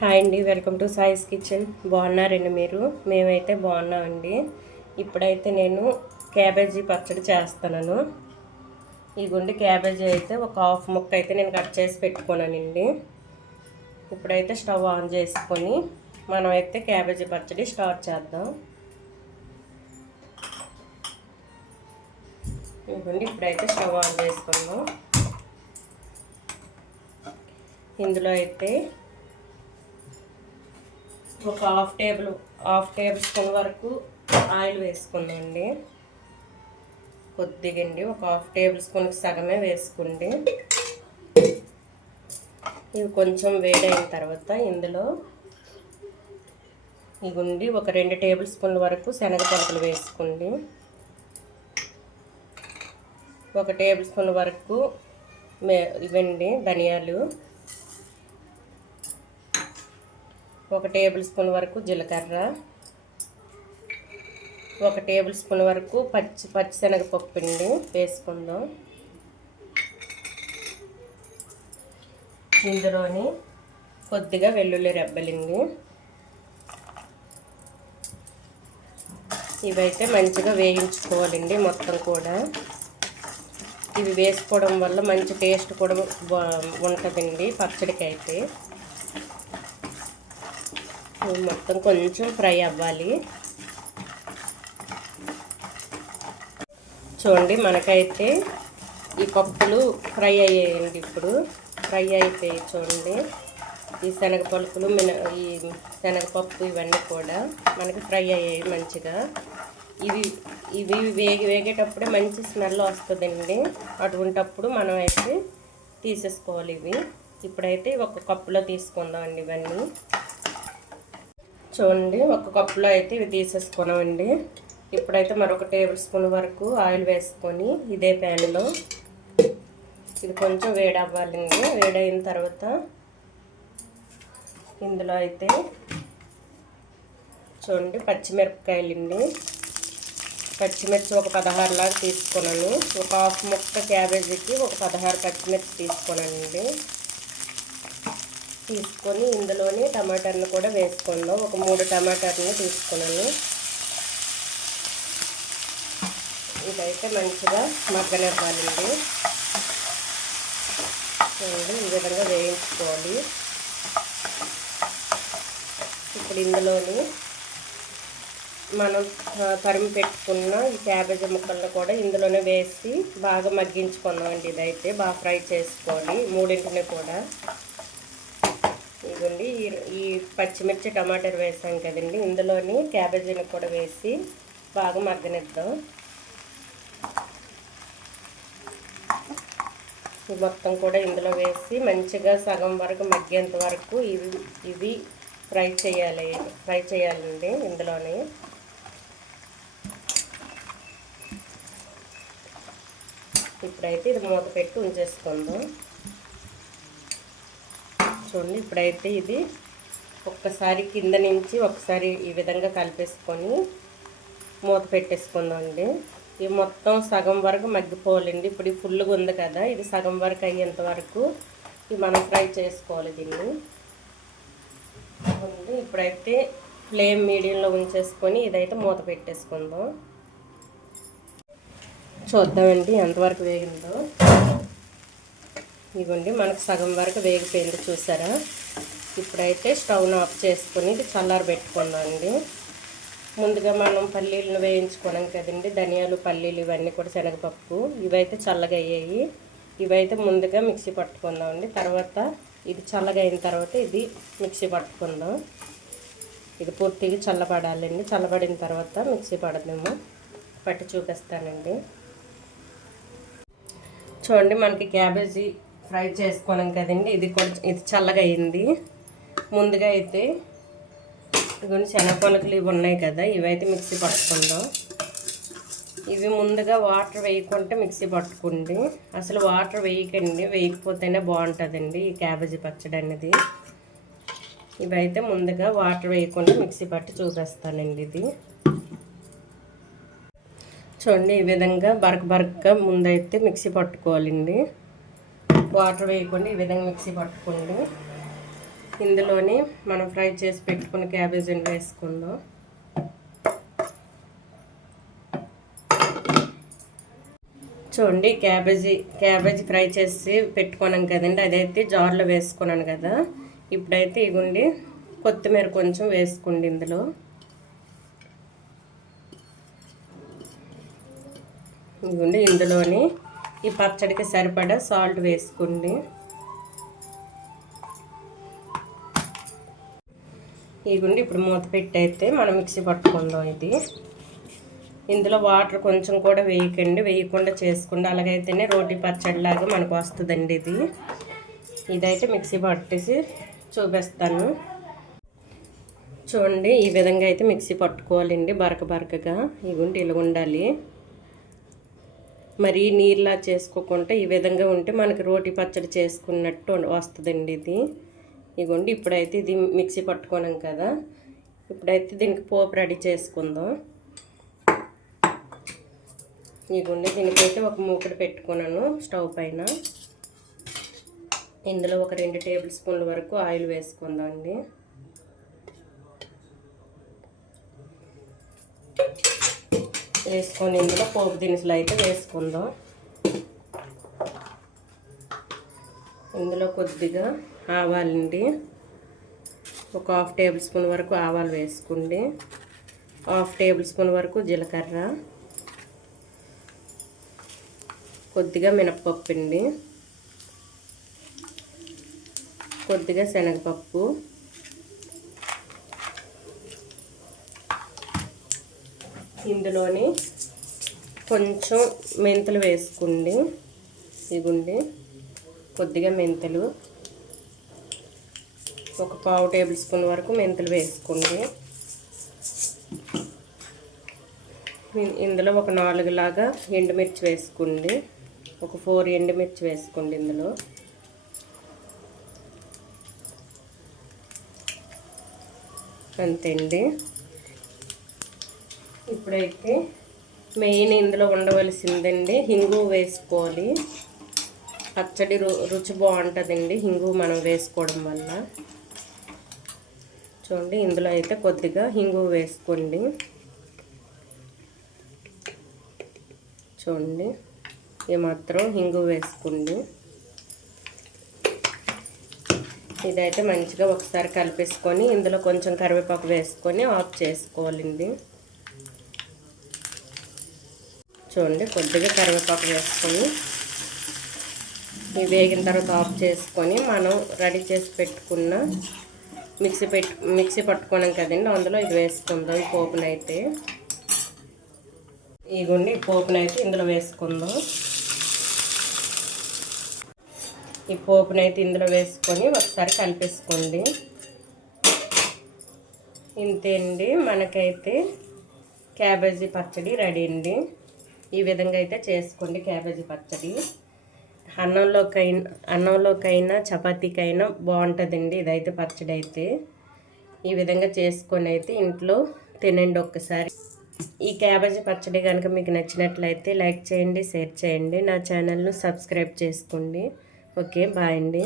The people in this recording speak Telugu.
హాయ్ అండి, వెల్కమ్ టు సాయిస్ కిచెన్. బాగున్నారండి మీరు? మేమైతే బాగున్నామండి. ఇప్పుడైతే నేను క్యాబేజీ పచ్చడి చేస్తున్నాను. ఈ గుండి క్యాబేజీ అయితే ఒక హాఫ్ ముక్క అయితే నేను కట్ చేసి పెట్టుకున్నానండి. ఇప్పుడైతే స్టవ్ ఆన్ చేసుకొని మనమైతే క్యాబేజీ పచ్చడి స్టార్ట్ చేద్దాం. ఇదిగోండి, ఇప్పుడైతే స్టవ్ ఆన్ చేసుకుందాం. ఇందులో అయితే ఒక హాఫ్ టేబుల్ స్పూన్ వరకు ఆయిల్ వేసుకుందండి. కొద్దిగా అండి, ఒక హాఫ్ టేబుల్ స్పూన్కి సగమే వేసుకోండి. ఇవి కొంచెం వేడైన తర్వాత ఇందులో ఇగుండి ఒక 2 టేబుల్ స్పూన్ల వరకు శనగపలుకులు వేసుకోండి. 1 టేబుల్ స్పూన్ వరకు ఇవండి ధనియాలు, 1 టేబుల్ స్పూన్ వరకు జీలకర్ర, 1 టేబుల్ స్పూన్ వరకు పచ్చిశనగపప్పు పిండి వేసుకుందాం. ఇందులోని కొద్దిగా వెల్లుల్లి రెబ్బలండి. ఇవైతే మంచిగా వేయించుకోవాలండి మొత్తం కూడా. ఇవి వేసుకోవడం వల్ల మంచి టేస్ట్ కూడా ఉంటుందండి పచ్చడికి. అయితే మొత్తం కొంచెం ఫ్రై అవ్వాలి. చూడండి, మనకైతే ఈ పప్పులు ఫ్రై అయ్యాయండి. ఇప్పుడు ఫ్రై అయిపోయి చూడండి, ఈ శనగపలుకులు ఈ శనగపప్పు ఇవన్నీ కూడా మనకి ఫ్రై అయ్యాయి మంచిగా. ఇవి వేగేటప్పుడే మంచి స్మెల్ వస్తుందండి. అటువంటప్పుడు మనం అయితే తీసేసుకోవాలి ఇవి. ఇప్పుడైతే ఒక కప్పులో తీసుకుందాం అండి ఇవన్నీ. చూడండి, ఒక కప్పులో అయితే ఇవి తీసేసుకున్నామండి. ఇప్పుడైతే మరొక టేబుల్ స్పూన్ వరకు ఆయిల్ వేసుకొని ఇదే ప్యాన్లో ఇది కొంచెం వేడవ్వాలండి. వేడైన తర్వాత ఇందులో అయితే చూడండి పచ్చిమిరపకాయలండి. పచ్చిమిర్చి ఒక 16 లాగా తీసుకున్నాను. ఒక హాఫ్ ముక్క క్యాబేజీకి ఒక 16 పచ్చిమిర్చి తీసుకున్నానండి. తీసుకొని ఇందులోని టమాటాలను కూడా వేసుకుందాం. ఒక 3 టమాటాలను తీసుకున్నాను. ఇదైతే మంచిగా మగ్గనివ్వాలండి. ఈ విధంగా వేయించుకోవాలి. ఇప్పుడు ఇందులోని మనం తరిమి పెట్టుకున్న ఈ క్యాబేజీ ముక్కలను కూడా ఇందులోనే వేసి బాగా మగ్గించుకుందాం అండి. ఇదైతే బాగా ఫ్రై చేసుకోవాలి మూడింటిని కూడా. ఇదిగోండి, ఈ పచ్చిమిర్చి టమాటాలు వేసాం కదండి, ఇందులోని క్యాబేజీని కూడా వేసి బాగా మగ్గనిద్దాం. మొత్తం కూడా ఇందులో వేసి మంచిగా సగం వరకు మగ్గేంత వరకు ఇవి ఫ్రై చేయాలండి ఇందులోనే. ఇప్పుడైతే ఇది మూత పెట్టి ఉంచేసుకుందాం. చూడండి, ఇప్పుడైతే ఇది ఒక్కసారి కింద నుంచి ఒకసారి ఈ విధంగా కలిపేసుకొని మూత పెట్టేసుకుందాం అండి. ఇది మొత్తం సగం వరకు మగ్గిపోవాలండి. ఇప్పుడు ఫుల్గా ఉంది కదా, ఇది సగం వరకు అయ్యేంత వరకు ఇది మనం ఫ్రై చేసుకోవాలి దీన్ని. ఇప్పుడైతే ఫ్లేమ్ మీడియంలో ఉంచేసుకొని ఇదైతే మూత పెట్టేసుకుందాం. చూద్దామండి ఎంతవరకు వేగిందో. ఇదిగోండి, మనకు సగం వరకు వేగిపోయింది చూసారా. ఇప్పుడైతే స్టవ్ను ఆఫ్ చేసుకొని ఇది చల్లారబెట్టుకుందాం అండి. ముందుగా మనం పల్లీలను వేయించుకోవడం కదండి, ధనియాలు పల్లీలు ఇవన్నీ కూడా శనగపప్పు ఇవైతే చల్లగా అయ్యాయి. ఇవైతే ముందుగా మిక్సీ పట్టుకుందాం అండి. తర్వాత ఇది చల్లగా అయిన తర్వాత ఇది మిక్సీ పట్టుకుందాం. ఇది పూర్తిగా చల్లబడాలండి. చల్లబడిన తర్వాత మిక్సీ పడదాము. పట్టి చూపిస్తానండి. చూడండి, మనకి క్యాబేజీ ఫ్రై చేసుకోవడం కదండి, ఇది చల్లగా అయింది. ముందుగా అయితే ఇవన్నీ శనగపలుకులు ఇవి ఉన్నాయి కదా, ఇవైతే మిక్సీ పట్టుకుందాం. ఇవి ముందుగా వాటర్ వేయకుంటే మిక్సీ పట్టుకోండి. అసలు వాటర్ వేయకండి, వేయకపోతేనే బాగుంటుందండి ఈ క్యాబేజీ పచ్చడి అనేది. ఇవైతే ముందుగా వాటర్ వేయకుండా మిక్సీ పట్టి చూపిస్తానండి. ఇది చూడండి, ఈ విధంగా బరకగా ముందైతే మిక్సీ పట్టుకోవాలండి. వాటర్ వేయకుండా ఈ విధంగా మిక్సీ పట్టుకోండి. ఇందులోని మనం ఫ్రై చేసి పెట్టుకున్న క్యాబేజీని వేసుకుందాం. చూడండి, క్యాబేజీ ఫ్రై చేసి పెట్టుకున్నాం కదండి, అదైతే జార్లో వేసుకున్నాను కదా. ఇప్పుడైతే ఇగుండి కొత్తిమీర కొంచెం వేసుకోండి. ఇందులోని ఈ పచ్చడికి సరిపడా సాల్ట్ వేసుకోండి. ఇప్పుడు మూత పెట్టి అయితే మనం మిక్సీ పట్టుకుందాం. ఇందులో వాటర్ కొంచెం కూడా వేయకుండా చేసుకోండి. అలాగైతేనే రోటి పచ్చడిలాగా మనకు వస్తుందండి. ఇదైతే మిక్సీ పట్టేసి చూపిస్తాను. చూడండి, ఈ విధంగా అయితే మిక్సీ పట్టుకోవాలండి. బరకగా ఇలా ఉండాలి. మరి నీళ్ళలా చేసుకోకుండా ఈ విధంగా ఉంటే మనకి రోటి పచ్చడి చేసుకున్నట్టు వస్తుందండి. ఇప్పుడైతే ఇది మిక్సీ పట్టుకున్నాం కదా. ఇప్పుడైతే దీనికి పోపు రెడీ చేసుకుందాం. దీనికైతే ఒక మూకుడు పెట్టుకున్నాను స్టవ్ పైన. ఇందులో ఒక 2 టేబుల్ స్పూన్ల వరకు ఆయిల్ వేసుకుందాం అండి. వేసుకొని ఇందులో పోపు దినుసులు అయితే వేసుకుందాం. ఇందులో కొద్దిగా ఆవాలండి, ఒక 1/2 టేబుల్ స్పూన్ వరకు ఆవాలు వేసుకోండి. 1/2 టేబుల్ స్పూన్ వరకు జీలకర్ర, కొద్దిగా మినపప్పు అండి, కొద్దిగా శనగపప్పు, ఇందులోని కొంచెం మెంతులు వేసుకోండి. కొద్దిగా మెంతులు, ఒక 1/2 టేబుల్ స్పూన్ వరకు మెంతులు వేసుకోండి. ఇందులో ఒక 4 లాగా ఎండుమిర్చి వేసుకోండి. ఒక 4 ఎండుమిర్చి వేసుకోండి ఇందులో. అంతే అండి. ఇప్పుడైతే మెయిన్ ఇందులో ఉండవలసిందండి, హింగు వేసుకోవాలి. పచ్చడి రుచి బాగుంటుందండి హింగు మనం వేసుకోవడం వల్ల. చూడండి, ఇందులో అయితే కొద్దిగా హింగు వేసుకోండి. చూడండి, ఏమాత్రం హింగు వేసుకోండి. ఇదైతే మంచిగా ఒకసారి కలిపేసుకొని ఇందులో కొంచెం కరివేపాకు వేసుకొని ఆఫ్ చేసుకోవాలండి. చూడండి, కొద్దిగా కరివేపాకు వేసుకొని ఇవి వేగిన తర్వాత ఆఫ్ చేసుకొని మనం రెడీ చేసి పెట్టుకున్న మిక్సీ పట్టుకున్నాం కదండి, అందులో ఇది వేసుకుందాం. ఈ పోపునైతే పోపునైతే ఇందులో వేసుకుందాం. ఈ పోపునైతే ఇందులో వేసుకొని ఒకసారి కలిపేసుకోండి. ఇంతే అండి, మనకైతే క్యాబేజీ పచ్చడి రెడీ అండి. ఈ విధంగా అయితే చేసుకోండి క్యాబేజీ పచ్చడి. అన్నంలోకైనా చపాతీకైనా బాగుంటుందండి ఇదైతే పచ్చడి అయితే. ఈ విధంగా చేసుకొని అయితే ఇంట్లో తినండి ఒక్కసారి. ఈ క్యాబేజీ పచ్చడి కనుక మీకు నచ్చినట్లయితే లైక్ చేయండి, షేర్ చేయండి, నా ఛానల్ను సబ్స్క్రైబ్ చేసుకోండి. ఓకే, బాయ్ అండి.